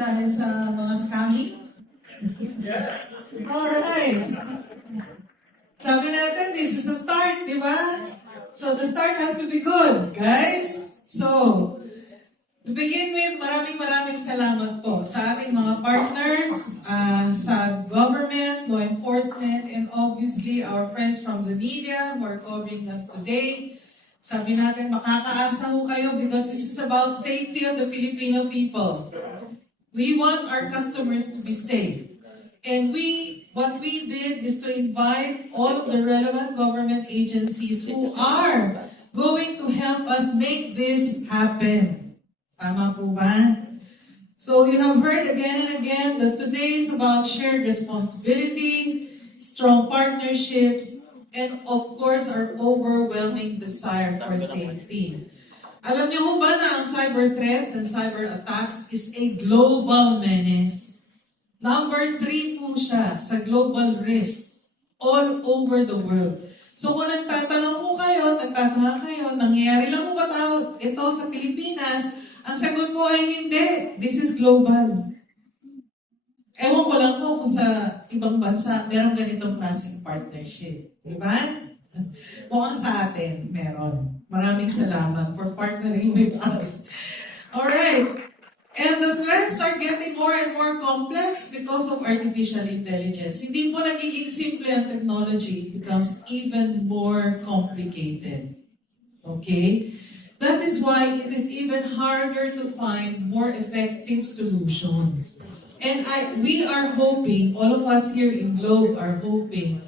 dahil sa mga scamming? Yes. Alright. Sabi natin, this is a start, di ba? So the start has to be good, guys. So, to begin with, maraming salamat po sa ating mga partners, sa government, law enforcement, and obviously our friends from the media who are covering us today. Sabi natin, makakaasa ho kayo because this is about safety of the Filipino people. We want our customers to be safe. And what we did is to invite all of the relevant government agencies who are going to help us make this happen. Tama po ba? So you have heard again and again that today is about shared responsibility, strong partnerships, and of course our overwhelming desire for safety. Alam niyo ba na ang cyber threats and cyber attacks is a global menace? Number 3 po siya sa global risk all over the world. So kung nagtatanong po kayo, nagtataka kayo, nangyayari lang po ba ito sa Pilipinas? Ang sagot po ay hindi. This is global. Ewan ko lang po kung sa ibang bansa meron ganitong klaseng partnership. Diba? Mukhang sa atin meron. Maraming salamat for partnering with us. Alright. And the threats are getting more and more complex because of artificial intelligence. Hindi po nagiging simple ang technology. It becomes even more complicated. Okay? That is why it is even harder to find more effective solutions. And we are hoping, all of us here in Globe are hoping,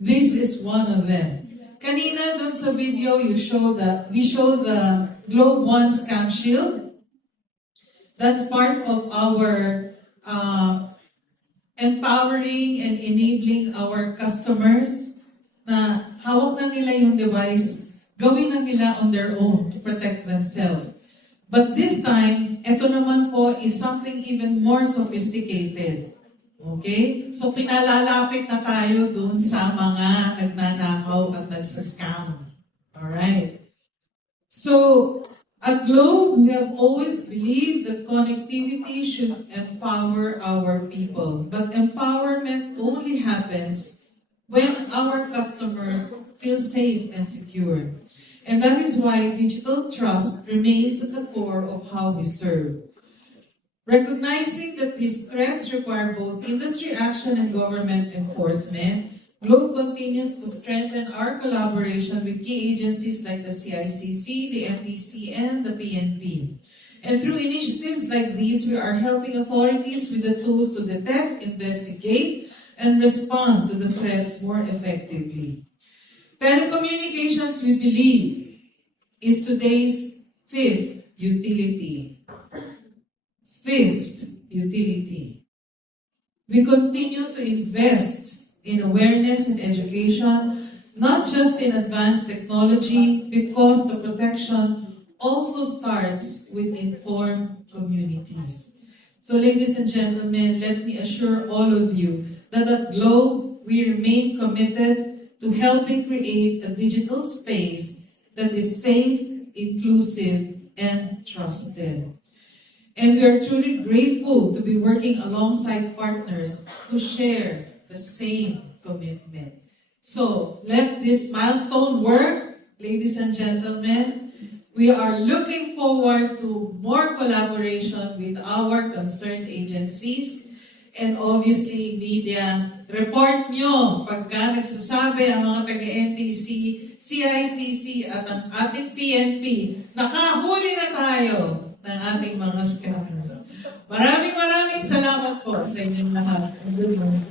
this is one of them. Kanina dun sa video, we show the Globe One Scam Shield. That's part of our empowering and enabling our customers na hawak na nila yung device, gawin na nila on their own to protect themselves. But this time, ito naman po is something even more sophisticated. Okay? So pinalalapit na tayo dun sa mga nagnanakaw at nagsascam. Alright? So, at Globe, we have always believed that connectivity should empower our people. But empowerment only happens when our customers feel safe and secure. And that is why digital trust remains at the core of how we serve. Recognizing that these threats require both industry action and government enforcement, Globe continues to strengthen our collaboration with key agencies like the CICC, the MTC, and the PNP. And through initiatives like these, we are helping authorities with the tools to detect, investigate, and respond to the threats more effectively. Telecommunications, we believe, is today's fifth utility. Fifth utility. We continue to invest in awareness and education, not just in advanced technology, because the protection also starts with informed communities. So ladies and gentlemen, let me assure all of you that at Globe, we remain committed to helping create a digital space that is safe, inclusive, and trusted. And we are truly grateful to be working alongside partners who share the same commitment. So, let this milestone work, ladies and gentlemen. We are looking forward to more collaboration with our concerned agencies and obviously media. Report nyo pagka nagsasabi ang mga taga-NTC, CICC at ang ating PNP, nakahuli na tayo ng ating mga scammers. Maraming salamat po sa inyong lahat. Good morning.